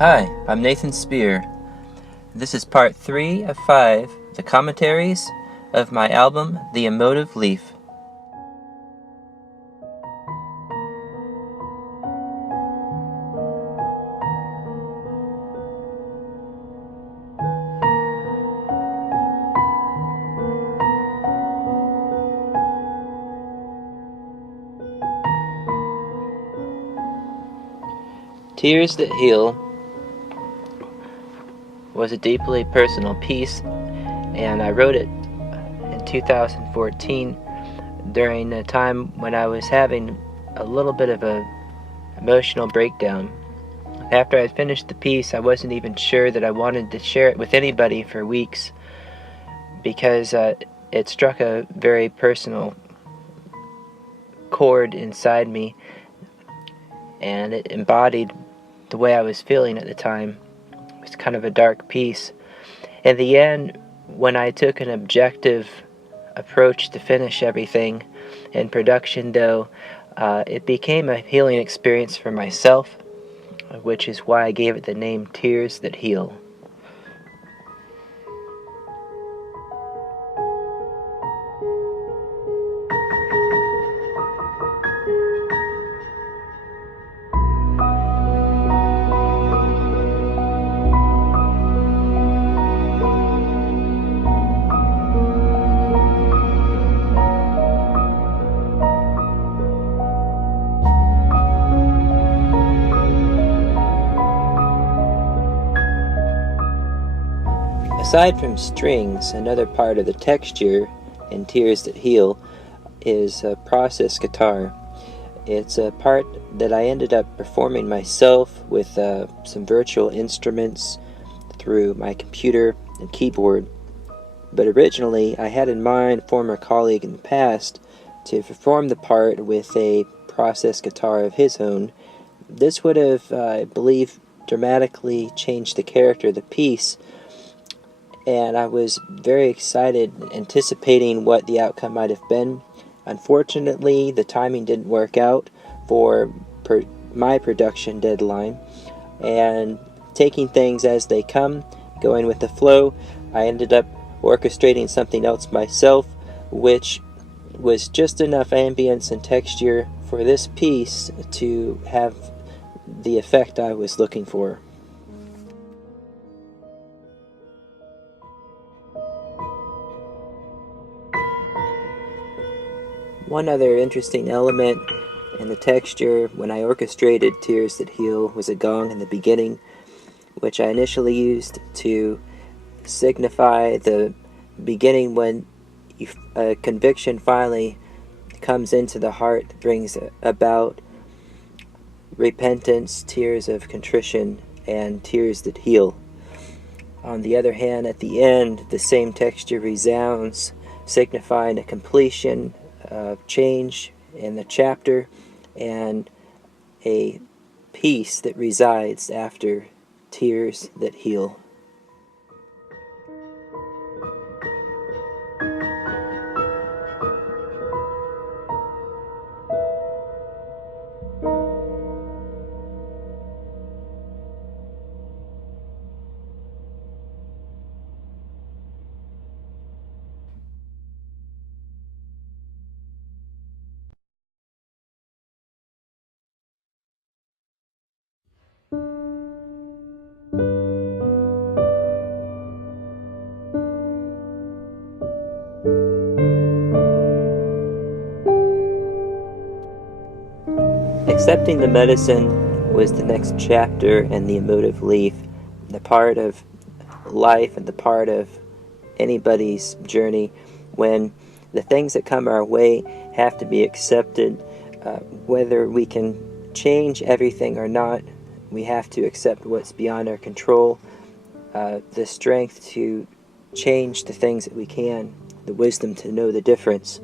Hi, I'm Nathan Speir. This is part 3 of 5, the commentaries of my album, The Emotive Leaf. Tears That Heal was a deeply personal piece, and I wrote it in 2014 during a time when I was having a little bit of an emotional breakdown. After I finished the piece, I wasn't even sure that I wanted to share it with anybody for weeks because it struck a very personal chord inside me, and it embodied the way I was feeling at the time. It was kind of a dark piece. In the end, when I took an objective approach to finish everything in production, though, it became a healing experience for myself, which is why I gave it the name Tears That Heal. Aside from strings, another part of the texture in Tears That Heal is a process guitar. It's a part that I ended up performing myself with some virtual instruments through my computer and keyboard. But originally, I had in mind a former colleague in the past to perform the part with a process guitar of his own. This would have, I believe, dramatically changed the character of the piece, and I was very excited, anticipating what the outcome might have been. Unfortunately, the timing didn't work out for my production deadline, and taking things as they come, going with the flow, I ended up orchestrating something else myself, which was just enough ambience and texture for this piece to have the effect I was looking for. One other interesting element in the texture when I orchestrated Tears That Heal was a gong in the beginning, which I initially used to signify the beginning when a conviction finally comes into the heart, brings about repentance, tears of contrition, and tears that heal. On the other hand, at the end, the same texture resounds, signifying a completion of change in the chapter and a peace that resides after tears that heal. Accepting the medicine was the next chapter in the emotive leaf, the part of life and the part of anybody's journey when the things that come our way have to be accepted. Whether we can change everything or not, we have to accept what's beyond our control, the strength to change the things that we can, the wisdom to know the difference.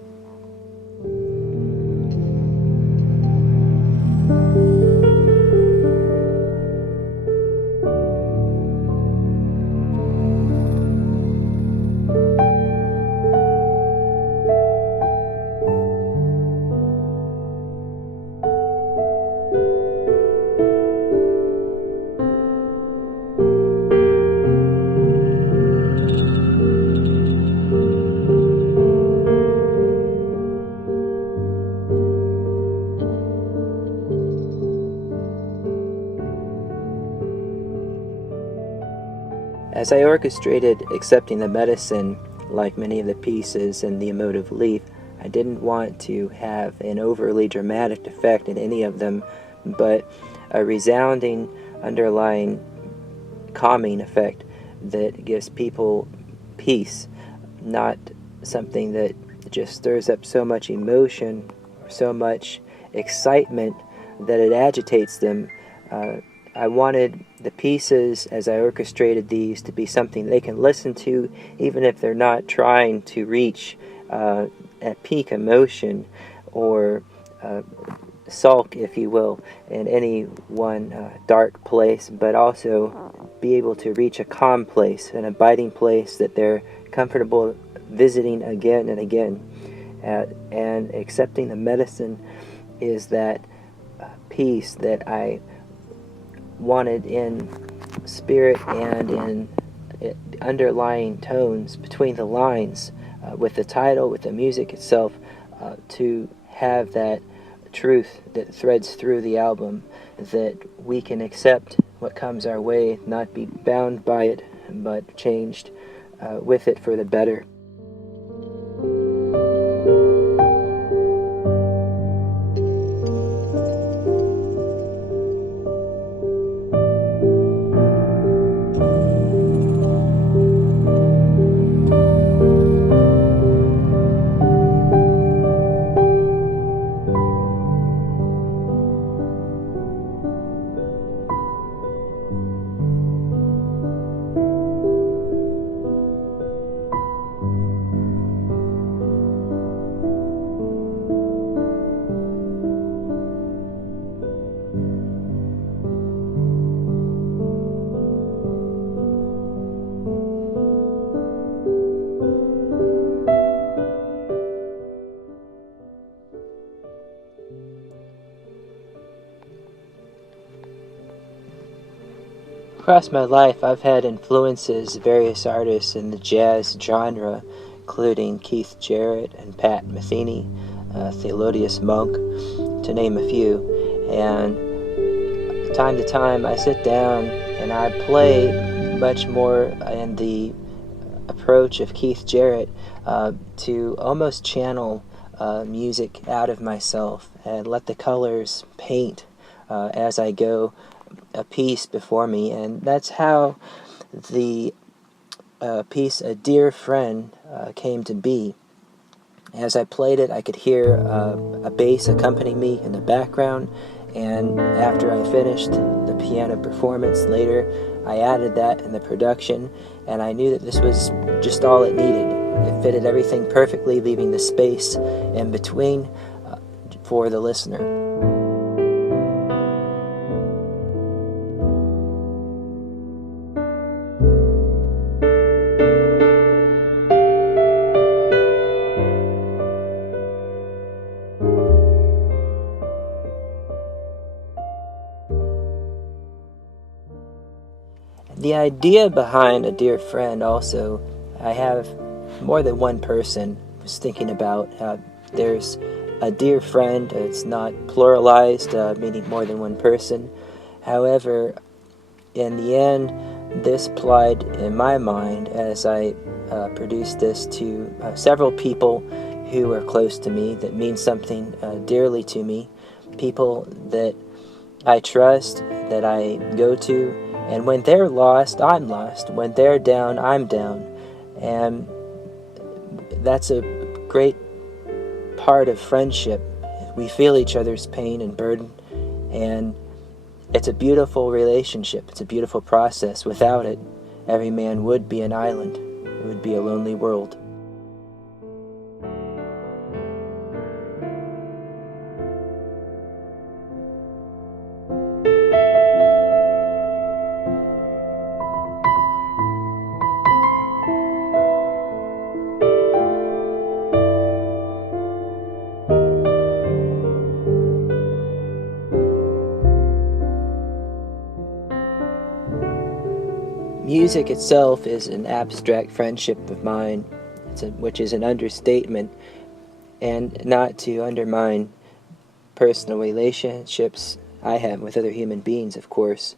As I orchestrated Accepting the Medicine, like many of the pieces in the Emotive Leaf, I didn't want to have an overly dramatic effect in any of them, but a resounding, underlying, calming effect that gives people peace, not something that just stirs up so much emotion or so much excitement that it agitates them. I wanted the pieces, as I orchestrated these, to be something they can listen to even if they're not trying to reach at peak emotion or sulk, if you will, in any one dark place, but also be able to reach a calm place, an abiding place that they're comfortable visiting again and again. And Accepting the Medicine is that peace that I wanted in spirit and in underlying tones between the lines, with the title, with the music itself, to have that truth that threads through the album, that we can accept what comes our way, not be bound by it, but changed with it for the better. Across my life, I've had influences of various artists in the jazz genre, including Keith Jarrett and Pat Metheny, Thelonious Monk, to name a few. And time to time, I sit down and I play much more in the approach of Keith Jarrett, to almost channel music out of myself and let the colors paint as I go a piece before me. And that's how the piece A Dear Friend came to be. As I played it, I could hear a bass accompany me in the background, and after I finished the piano performance later, I added that in the production, and I knew that this was just all it needed. It fitted everything perfectly, leaving the space in between for the listener. The idea behind A Dear Friend also, I have more than one person was thinking about. There's a dear friend, it's not pluralized, meaning more than one person. However, in the end, this applied in my mind as I produced this to several people who are close to me, that mean something dearly to me, people that I trust, that I go to, and when they're lost, I'm lost. When they're down, I'm down. And that's a great part of friendship. We feel each other's pain and burden, and it's a beautiful relationship. It's a beautiful process. Without it, every man would be an island. It would be a lonely world. Music itself is an abstract friendship of mine, which is an understatement, and not to undermine personal relationships I have with other human beings, of course.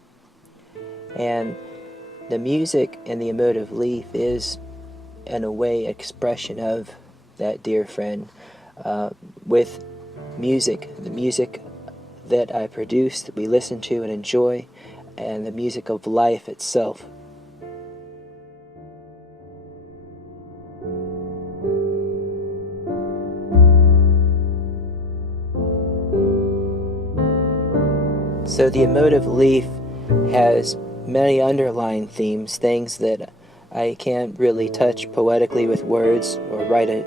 And The music in the Emotive leaf is, in a way, expression of that dear friend. With music, the music that I produce, that we listen to and enjoy, and the music of life itself. So the Emotive leaf has many underlying themes, things that I can't really touch poetically with words or write a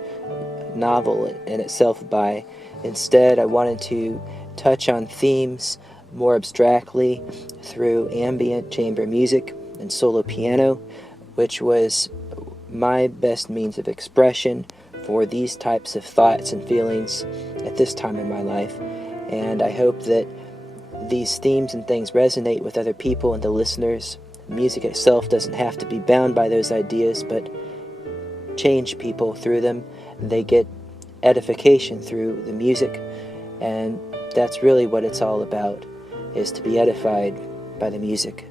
novel in itself by. Instead, I wanted to touch on themes more abstractly through ambient chamber music and solo piano, which was my best means of expression for these types of thoughts and feelings at this time in my life. And I hope that these themes and things resonate with other people and the listeners. Music itself doesn't have to be bound by those ideas, but change people through them. They get edification through the music, and that's really what it's all about, is to be edified by the music.